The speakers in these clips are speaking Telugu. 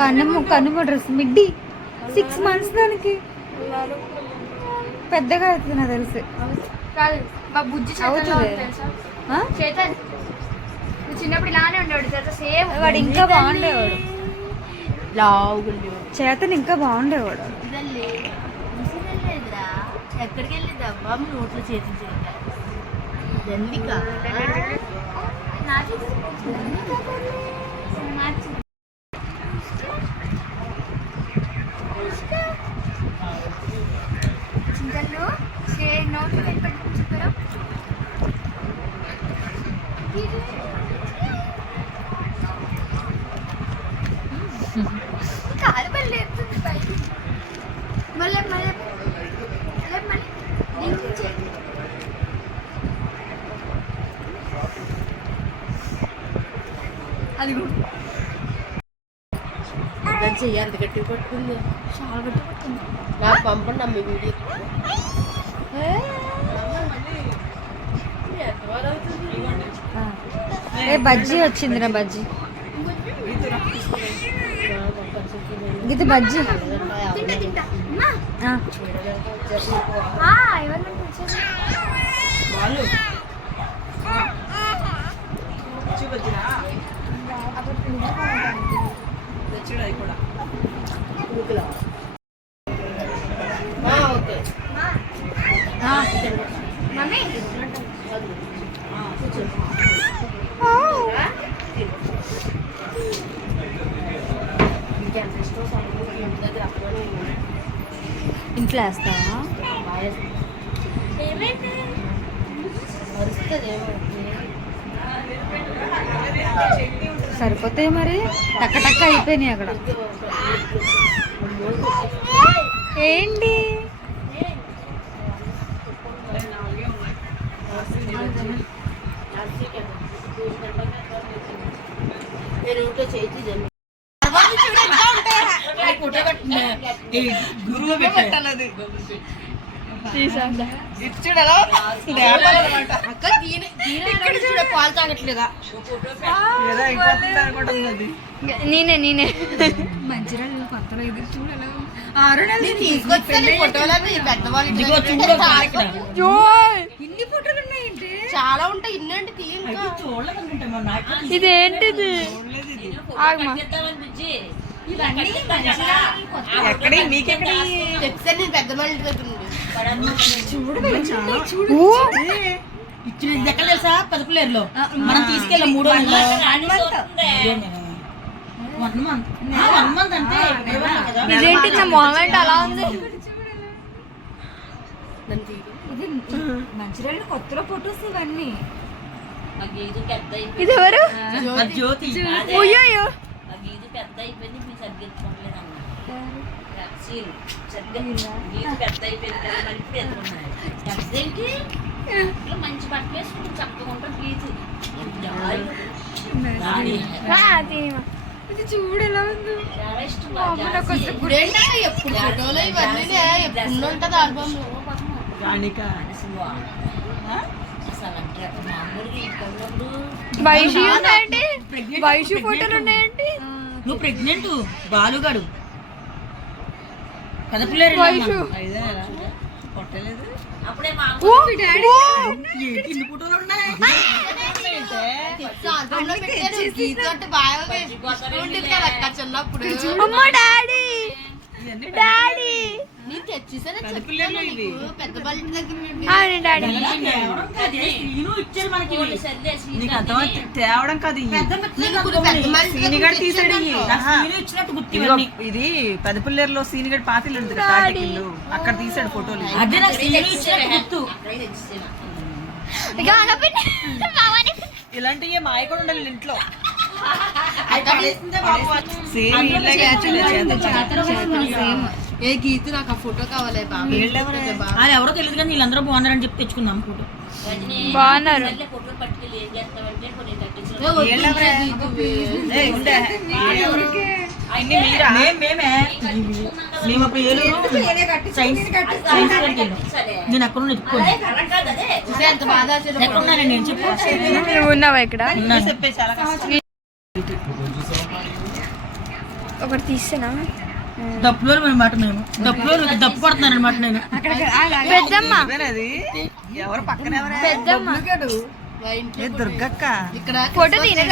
కన్నుమ డ్రెస్ మిడ్డి 6 months దానికి పెద్దగా అవుతుంది నాకు తెలిసి. మా బుజ్జి చేతన్ చిన్నప్పుడు ఇలానే ఉండేవాడు సేమ్. వాడు ఇంకా బాగుండేవాడు, చేతన్ ఇంకా బాగుండేవాడు. ఎక్కడికి వెళ్ళిద్దాం నోట్లో చేతి చింతలు నోట్లో పెట్టుకుని చెప్పారు. కాలు మళ్ళీ ఎత్తుంది పైకి. మళ్ళీ మళ్ళీ మళ్ళీ అది చెయ్యి అంత గట్టి పట్టుకుంది, చాలా గట్టి పట్టుకుంది. నాకు పంపండి అమ్మ వీడియో. బజ్జీ వచ్చిందిరా, బజ్జీ ఇది బజ్జీ. ఇంట్లో వేస్తావా? సరిపోతాయి మరి, టక్క టక్క అయిపోయినాయి అక్కడ. ఏంటి పాలు తాగట్లేదా? నేనే మంచిరాళ్ళు కొత్తలో ఇది చూడాలి. 6 నెలలు తీసుకొచ్చి ఇన్ని ఫోటోలు ఉన్నాయంటే చాలా ఉంటాయి. ఇన్నంటే ఇదేంటిది? పెద్ద మళ్ళీ ఎక్కడ తెలుసా? పదపులేరులో మనం తీసుకెళ్ళాం 3 month అంటే ఇదేంటి నా మొమెంట్ అలా ఉంది? మంచిరాళ్ళు కొత్తలో ఫొటోస్ ఇవన్నీ. ఇది ఎవరు? జ్యోతి. అయ్యో పెద్ద అయిపోయింది, మీ మంచి బట్టలు వేసుకుంటే చక్కగా ఇది చూడు ఎలా ఉంది. వైషు ఫోటోలు ఉన్నాయండి. నువ్వు ప్రెగ్నెంట్ బాలుగాడు కదపిల్లారు కొట్టలేదు. ఇన్ని ఫోటోలు ఉన్నాయి. చిన్నప్పుడు డాడీ తేవడం కాదు, ఇది పెద్దపిల్లేరులో సీనిగడ్ పాతిల్ ఉంటుంది అక్కడ తీసాడు ఫోటోలు. ఇలాంటివి మాయ కూడా ఉండాలి ఇంట్లో. ఏ గీత నాకు ఆ ఫోటో కావాలి. ఎవరో తెలియదు కానీ వీళ్ళందరూ బాగున్నారని చెప్పి తెచ్చుకుందాం ఫోటో. బాగున్నారు. నేను అక్కడ నేను చెప్పు. ఉన్నావా ఇక్కడ? చెప్పే చాలా ఒకటి తీసేనా? దప్పులో అనమాట మేము దప్పు కొడుతున్నాను అనమాట నేను. పెద్దమ్మ ఎవరు పక్కన పెద్దమ్మ దుర్గక్క ఫోటో తీనే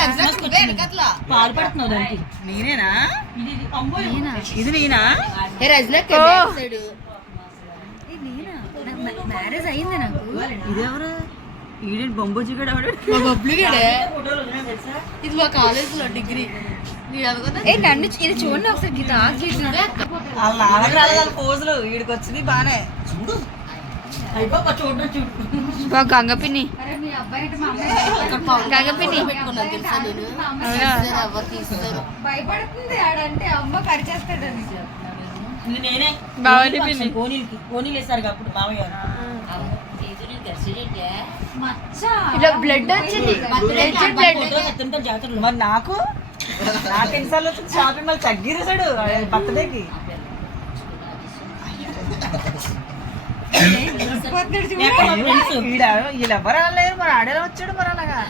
పాలు పడుతున్నావు దానికి. నేనేనా ఇది నేనా మ్యారేజ్ అయింది నాకు. ఇదెవరు ఈడేంటి బొంబోజీ కూడా ఇది మా కాలేజ్ లో డిగ్రీ. నన్ను ఇది చూడండి ఒకసారి గీత వాళ్ళ పోజులు ఈడికి వచ్చింది బానే చూడు అయిపోయి చూడడం చూడు. గంగపిన్ని గంగపిన్ని భయపడుతుంది ఆడంటే అమ్మ కరిచేస్తాడని. ఇది నేనే బావని పిన్ని. కోనీలు వేస్తారు అప్పుడు మామయ్య గారు. ఇలా బ్లడ్ వచ్చింది బ్లడ్ చెప్తుంటాను జాతరలో. మరి నాకు ఎన్నిసార్లు వచ్చింది షాపింగ్ మాల్ తగ్గిరేసాడు బర్త్డేకి. వీళ్ళెవ్వరు రాలేదు మరి ఆడేలా వచ్చాడు మరి అలాగా.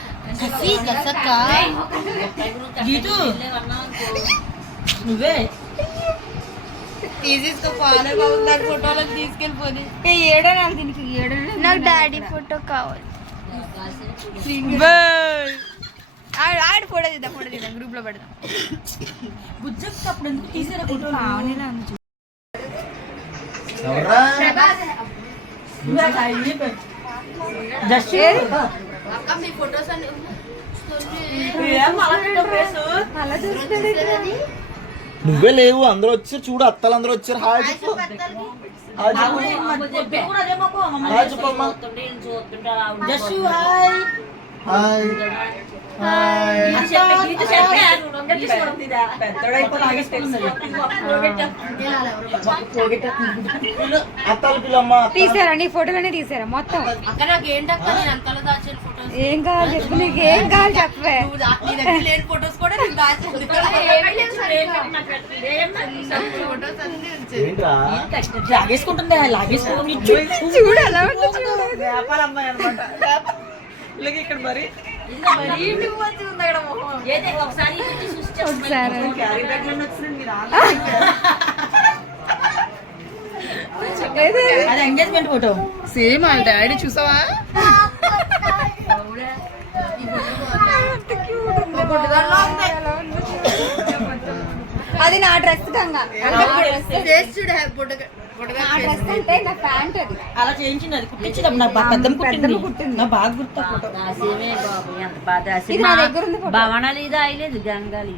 గీతు నువ్వే తీసేసుకో పాలే బాబు దాని ఫోటోలకు తీసుకెళ్ళిపోయి. ఏడనాలి దీనికి ఏడనాలి. నాకు డాడీ ఫోటో కావాలి. ఆడ ఫోటో తీద్దాం గ్రూప్ లో పెడదాం. బుజ్జకు అప్పుడు ఎందుకు తీసారా ఫోటో? నువ్వే లేవు, అందరూ వచ్చారు చూడు, అత్తలు అందరూ వచ్చారు. హాయ్ చెప్పు, హాయ్ చెప్పమ్మా. హాయ్ అత్తలు పిల్లమ్మా. తీసారా నీ ఫోటోలనే తీసారా మొత్తం? ఏం కావాలి చెప్పు, నీకు ఏం కావాలి చెప్పవే. ఏంట్రా లాగేసుకుంటుంది లాగేసుకోవడం. చూడు ఎలా ఉంది చూడు. వ్యాపార అమ్మాయి అనమాట. ఇక్కడ మరి ఒకసారి క్యారీ బ్యాగ్ లో వచ్చింది మీరు అది ఎంగేజ్మెంట్ ఫోటో సేమ్ వాళ్ళ డాడీ చూసావా? అది నా డ్రెస్ గంగా. నా డ్రెస్ అంటే నా ప్యాంట్ అది. అలా చేయించింది. అది కుట్టించింది నాకు బాగా పెద్దమ్మ కుట్టింది. నాకు బాగా గుర్తు ఫోటో. ఇది నా దగ్గర ఉంది ఫోటో. భవనాలు ఇది అయ్యలేదు గంగాలి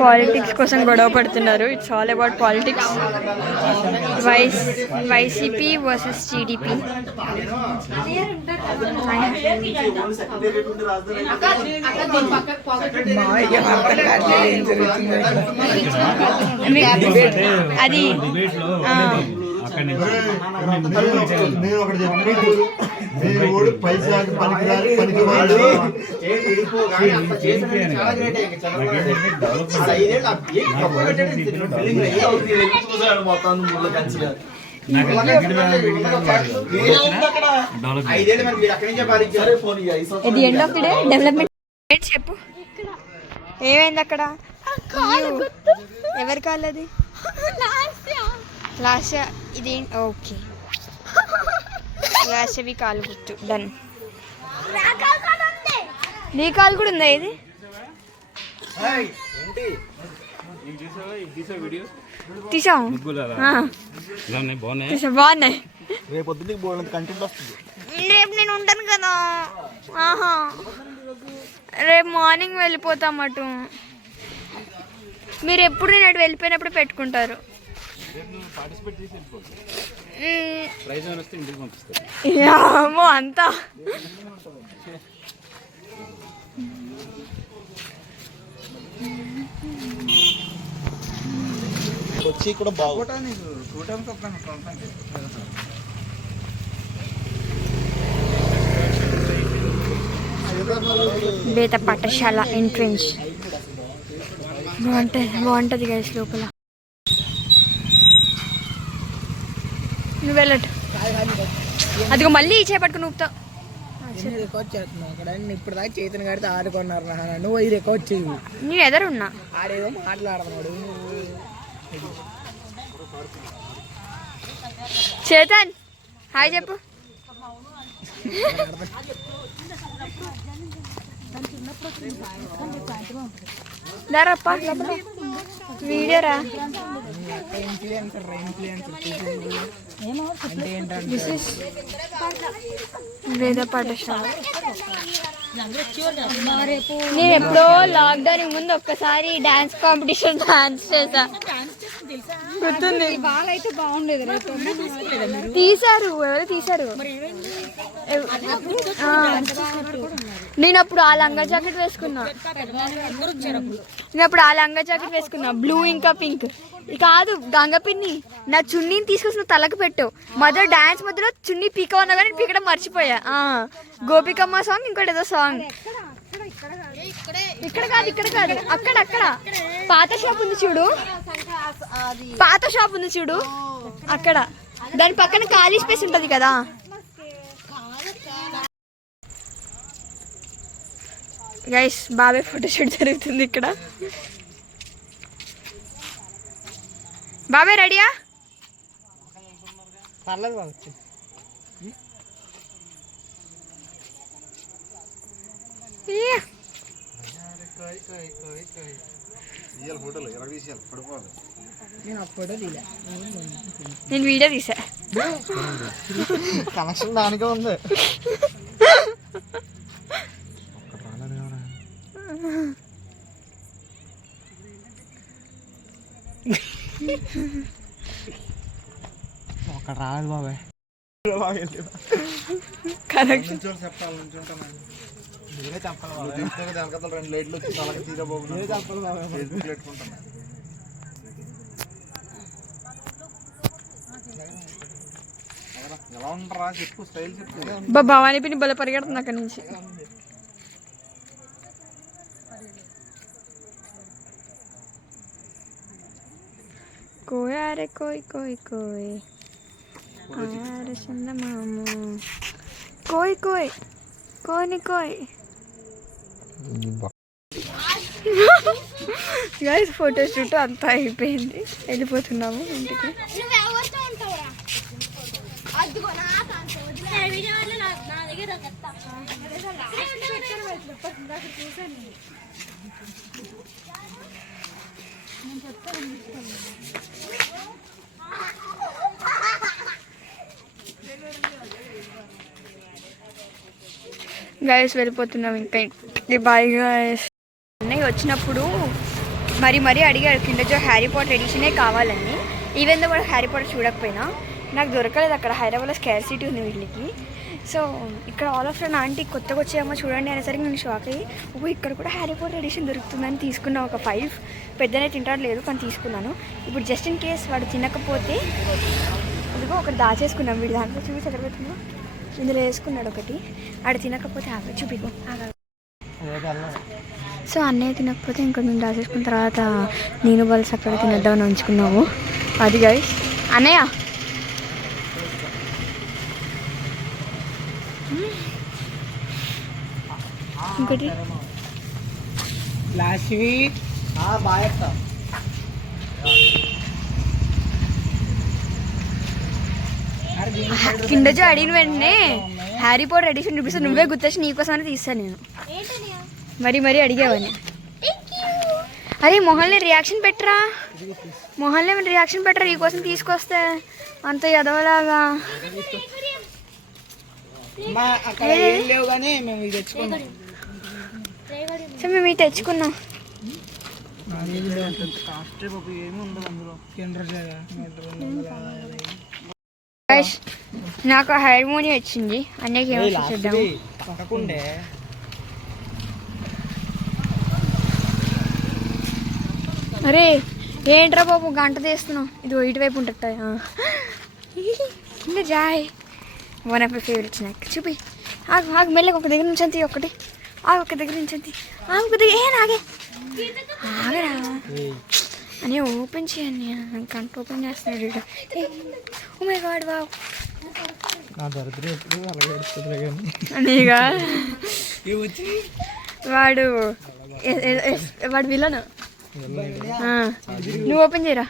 పాలిటిక్స్ కోసం గొడవ పడుతున్నారు. It's all about politics. YCP versus TDP. అది నేను ఒకటి చెప్పాను, పైసా పనికిరాలి పనికివాడు మొత్తం ఊళ్ళో కలిసిగా at the end of the day development చెప్పు. ఏమైంది అక్కడ? ఎవరి కాళ్ళు అది? లాస్ట్ ఇది ఓకే. లాస్ట్వి కాలు గుర్తు డన్. నీ కాలు కూడా ఉందా ఇది? తీసాము బాగున్నాయి. రేపు కంటెంట్ వస్తుంది. రేపు నేను ఉంటాను కదా. ఆహా రేపు మార్నింగ్ వెళ్ళిపోతాం అటు. మీరు ఎప్పుడు నేను అటు వెళ్ళిపోయినప్పుడు పెట్టుకుంటారు. ఏమో అంతా వచ్చి కూడా బాగుంటుంది. వేద పాఠశాల ఎంట్రన్స్ బాగుంటుంది గైస్ లోపల. నువ్వు వెళ్ళట్టు అదిగో మళ్ళీ ఈ చేపట్టుకుని ఊపుతావు. రికార్డ్ చేస్తున్నావు అక్కడ ఇప్పుడు దాకా చేతిని కడితే ఆడుకున్నారు నువ్వు ఈ రికార్డ్ చేయవు. నేను ఎదురున్నా ఆడేదో మాట్లాడుతున్నాడు. చేతన్ హాయ్ చెప్పు. దారప్ప వీడియో రా. వేద పాఠశాల. నేను ఎప్పుడో లాక్డౌన్ ముందు ఒక్కసారి డాన్స్ కాంపిటీషన్ డాన్స్ చేసా గుర్తుంది. అయితే బాగుండేది. తీసారు ఎవరు తీసారు. నేను అప్పుడు ఆ లంగా జాకెట్ వేసుకున్నా. బ్లూ ఇంకా పింక్ కాదు గంగ పిన్ని. నా చున్నీని తీసుకొచ్చి తలకు పెట్టు. మధ్యలో డాన్స్ మధ్యలో చున్నీ పీక ఉన్నా కానీ పీకడం మర్చిపోయా. గోపికమ్మ సాంగ్ ఇంకోటి ఏదో సాంగ్. ఇక్కడ కాదు అక్కడ పాత షాప్ ఉంది చూడు అక్కడ. దాని పక్కన ఖాళీ స్పేస్ ఉంటది కదా. గైస్ బాబాయ్ ఫోటోషూట్ జరుగుతుంది ఇక్కడ. బాబాయ్ రెడీయా? పర్లేదు బాబు. నేను వీడియో తీసా. కనెక్షన్ దానికే ఉంది. ఒక రాదు బాబాయ్. కనెక్షన్ మీరే చెప్పాలి. 2 లైట్లు తీరబోతున్నాయి. ఎలా ఉంటారా చెప్పు, స్టైల్ చెప్పు. భవానీ పిన్ని బల పరిగెడుతుంది అక్కడి నుంచి. కోయా రే కోయ్ కోయ్ కోయ్ ఆరే చందమామ కోయ్ కోయ్ కోని కోయ్. గైస్ ఫోటోషూట్ అంతా అయిపోయింది. వెళ్ళిపోతున్నాము ఇంటికి. గైస్ వెళ్ళిపోతున్నాం ఇంకా. Bye guys. అన్నయ్య వచ్చినప్పుడు మరీ అడిగాడు కిండర్ జాయ్ హ్యారీ పాటర్ ఎడిషనే కావాలని. ఈవెన్ దో వాడు హ్యారీ పాటర్ చూడకపోయినా నాకు దొరకలేదు అక్కడ. హైదరాబాద్లో స్కేర్ సిటీ ఉంది వీళ్ళకి. సో ఇక్కడ ఆల్ ఆఫ్ నా ఆంటీ కొత్తగా వచ్చేయమ్మా చూడండి అనేసరికి నేను షాక్ అయ్యి ఇక్కడ కూడా హ్యారీ పాటర్ ఎడిషన్ దొరుకుతుందని తీసుకున్నా. ఒక 5 పెద్దనే తింటాడు లేదు కానీ తీసుకున్నాను. ఇప్పుడు జస్ట్ ఇన్ కేస్ వాడు తినకపోతే ఇదిగో ఒకటి దాచేసుకున్నాం. వీడి దాంట్లో చూసి ఎక్కడ పెట్టుకున్నాం. ఇందులో వేసుకున్నాడు ఒకటి. ఆడ తినకపోతే చూపికు. సో అన్నయ్య తినకపోతే ఇంకొంచెం దాచేసుకున్న తర్వాత నేను వాళ్ళు అక్కడ తినద్దామని ఉంచుకున్నాము. అది గైస్. అన్నయ్య ఇంకోటి కిండర్ జాయ్ అడిగిన వెంటనే హ్యారీ పాటర్ ఎడిషన్ చూపిస్తే నువ్వే గుర్తొచ్చి నీకోసమని తీస్తాను నేను. మరీ అడిగావని. అరే మొహల్ని రియాక్షన్ పెట్టరా, నీకోసం తీసుకొస్తే అంత ఎదవలాగా. సో మేము ఇది తెచ్చుకున్నాం. నాకు హార్మోనియం వచ్చింది. అన్నయ్యకి ఏమో చూద్దాం. అరే ఏంట్రా బాబు గంట తీస్తున్నావు. ఇది ఇటువైపు ఉంటుంది. Joy one of my favourite snack. చూపి ఆగు మెల్లగా ఒక దగ్గర నుంచి అంతే ఒకటి ఒక దగ్గర నుంచి ఒక దగ్గర నాగే ఆగరా అని ఓపెన్ చేయండి కంట ఓపెన్ చేస్తున్నాడు ఓ మై గాడ్ వావ్ నా దరిద్రం ఎప్పుడు అలాగే ఎడుతుంది కానీ నీగా వాడు విలను నువ్వు ఓపెన్ చేయరా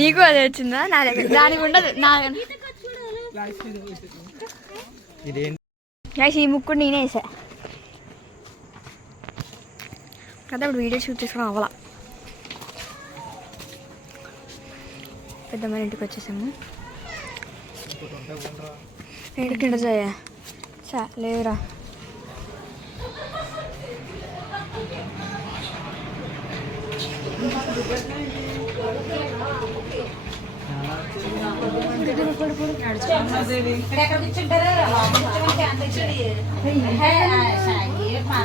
నీకు అదే వచ్చిందా నా దగ్గర దానికి ఉండదు నా ఈ ముక్కుడు నేనే వేసా కదా ఇప్పుడు వీడియో షూట్ చేసుకుని అవ్వాల పెద్దమ్మ ఇంటికి వచ్చేసాము ఏంటి చా లేదురా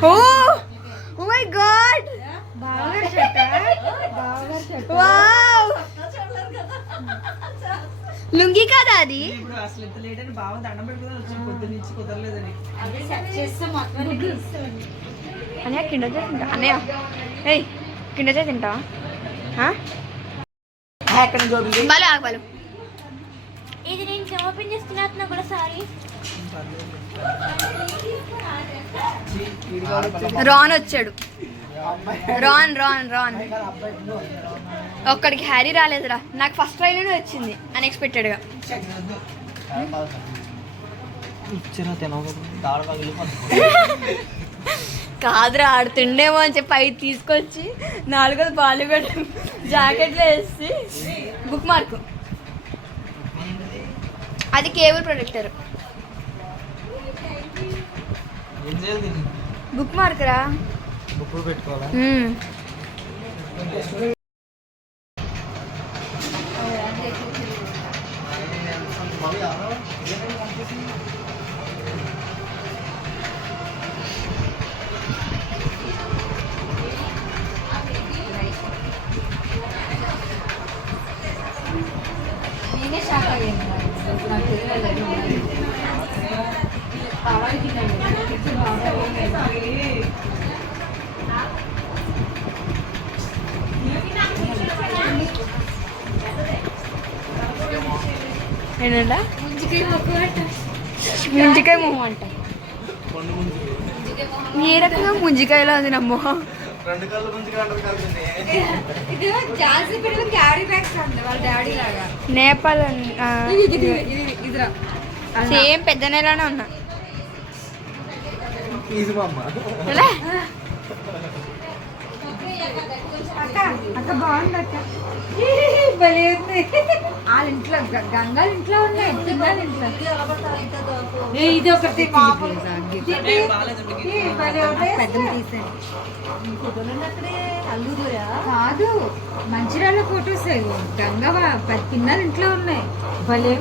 oh my God wow lungi కదా అది అన్నయ్య కిండర్ జాయ్ తింటా అన్నయ్య ఏయ్ కిండర్ జాయ్ తింటావా బాలు ఆగబాలు ఇది నేను ఓపెన్ చేసుకున్నా కూడా సారీ రాన్ వచ్చాడు రాన్ రాన్ రాన్ ఒక్కడికి హ్యారీ రాలేదురా నాకు ఫస్ట్ ట్రైలోనే వచ్చింది అన్ఎక్స్పెక్టెడ్గా కాదురా ఆడుతుండేమో అని చెప్పి అవి తీసుకొచ్చి 4వ బాలు కూడా జాకెట్లో వేసి బుక్ మార్కు అది కేబుల్ ప్రొటెక్టర్ బుక్ మార్క్ రా పెట్టుకోవాలా ఏంటంట ముంజికాయ మొహం అంట ఏ రకంగా ముంజికాయలో ఉంది నా మొహం నేపాల్ సేమ్ పెద్ద నెలనే ఉన్నా అక్క బాగుంది అక్క భలే ఉంది వాళ్ళ ఇంట్లో గంగాల ఇంట్లో ఉన్నాయి పిల్లల ఇంట్లో ఇది ఒకటి కాదు మంచిర్యాల ఫొటోస్ గంగా పిన్నల ఇంట్లో ఉన్నాయి భలే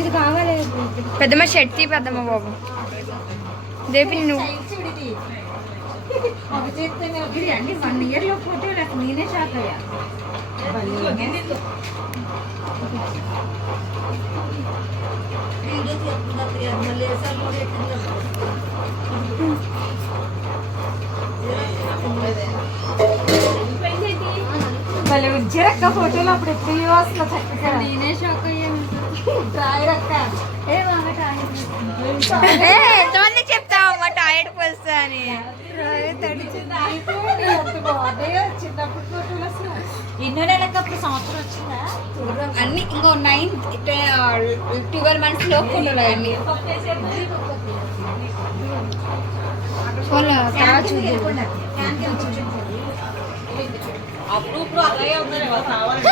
ఇది కావాలి పెద్దమ్మ షర్ట్ పెద్దమ్మ బాబు దేపి నువ్వు ఒక చేస్తేనే అన్ని 1 year లో ఫోటో నాకు నేనే షాక్ అయ్యా భలే ఉజ్జరక్క ఫోటోలు అప్పుడు ఎప్పుడు వస్తున్నా చక్కగా నేనే షాక్ అయ్యాను డ్రాయర్ ఏ మామ ఎంతమంది చెప్తావమ్మా టైర్డ్ పోస్తా అని ఎన్నో నెలకప్పుడు సంవత్సరం వచ్చిందా అన్ని ఇంకో 12 months లో ఫోటోలు అన్ని అప్పుడు ఇప్పుడు అలాగే ఉందని కావాలి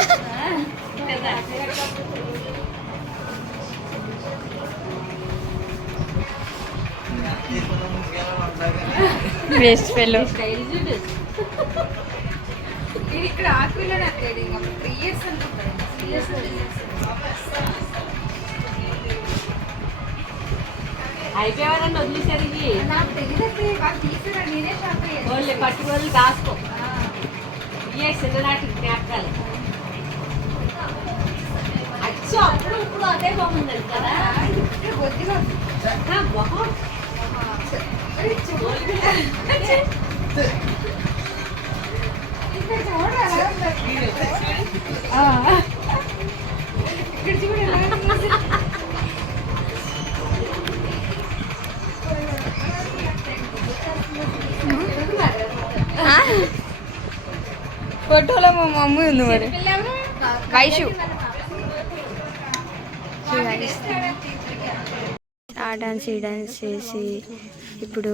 వేస్ట్ ఫెలో ఇది ఇక్కడ ఆకులోనే 3 years అనుకుంటాను అయిపోయావని వదిలేసారు ఇది నాకు తెలియదు వాళ్ళు తీసారా నేనే షాక్ అయ్యాను వాళ్ళు పట్టుకోవాలి దాసుకో ఏ సిద్ధనాటి జ్ఞాపకాలు అచ్చు అప్పుడు ఇప్పుడు అదే బాగుంది కదా కొద్దిగా మొహం ఇక్కడ చూడరా ఎలా ఉంది? ఇక్కడ చూడు ఎలా ఉంది? ఫోటోలో మా మమ్మీ ఉంది మరి వైషు ఆ డాన్స్ ఈ డాన్స్ చేసి ఇప్పుడు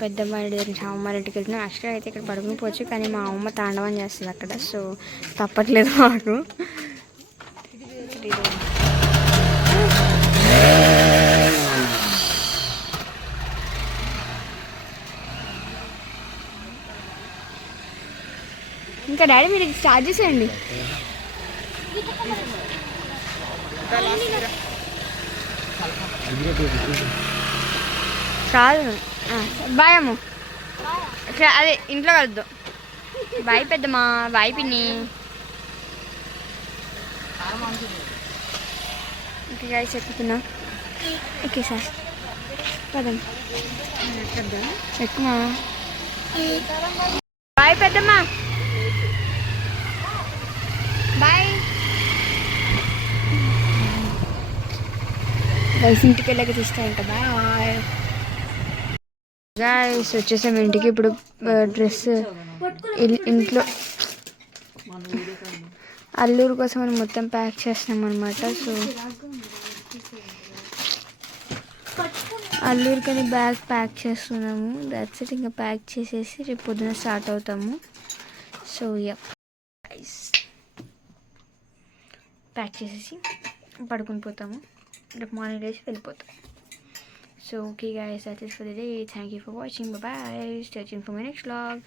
పెద్దమ్మ అమ్మ ఇంటికి వెళ్తున్నాం. యాక్చువల్గా అయితే ఇక్కడ పడుకుని పోవచ్చు, కానీ మా అమ్మ తాండవం చేస్తుంది అక్కడ, సో తప్పట్లేదు మాకు. ఇంకా డాడీ మీరు స్టార్ట్ చేసేయండి. చాలు బాయ్ అమ్మ. అదే ఇంట్లో కలుద్దాం. బాయ్ పెద్దమ్మా, బాయ్ పిన్ని. ఓకే గాయ్స్ ఎక్కుతున్నా. ఓకే సార్ పదండి ఎక్కుమా. బాయ్ పెద్దమ్మా, బాయ్ గైస్. ఇంటికి వెళ్ళాక తీస్తా ఇంకా. బాయ్ గైస్, వచ్చేసాం ఇంటికి. ఇప్పుడు డ్రెస్ ఇంట్లో అల్లూరు కోసం మనం మొత్తం ప్యాక్ చేస్తున్నాం అనమాట. సో అల్లూరుకని బ్యాగ్ ప్యాక్ చేస్తున్నాము. That's it. ఇంకా ప్యాక్ చేసేసి రేపు పొద్దున స్టార్ట్ అవుతాము. సో యా గైస్, ప్యాక్ చేసేసి పడుకుని పోతాము. రేపు మార్నింగ్ లేచి వెళ్ళిపోతాం. So okay guys, that's it for the day. Thank you for watching. Bye bye. Stay tuned for my next vlog.